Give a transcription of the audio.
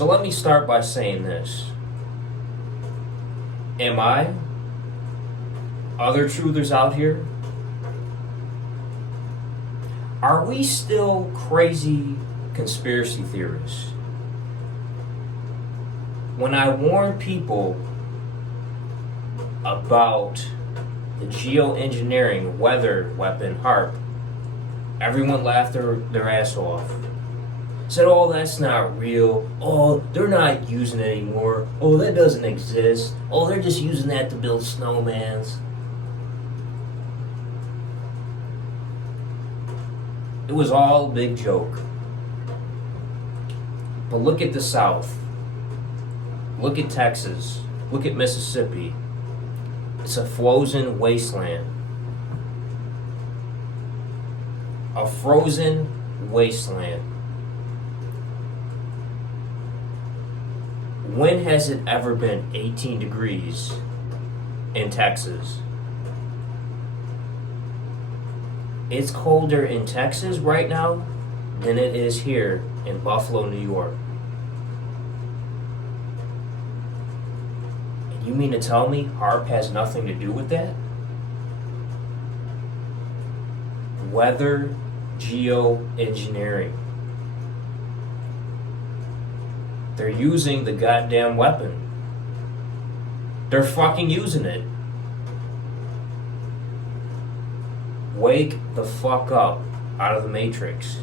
So let me start by saying this. Am I? Other truthers out here? Are we still crazy conspiracy theorists? When I warn people about the geoengineering weather weapon HARP, everyone laughed their ass off. Said, oh, that's not real. Oh, they're not using it anymore. Oh, that doesn't exist. Oh, they're just using that to build snowmans. It was all a big joke. But look at the South. Look at Texas. Look at Mississippi. It's a frozen wasteland. A frozen wasteland. When has it ever been 18 degrees in Texas? It's colder in Texas right now than it is here in Buffalo, New York. And you mean to tell me HARP has nothing to do with that? Weather geoengineering. They're using the goddamn weapon. They're fucking using it. Wake the fuck up out of the Matrix.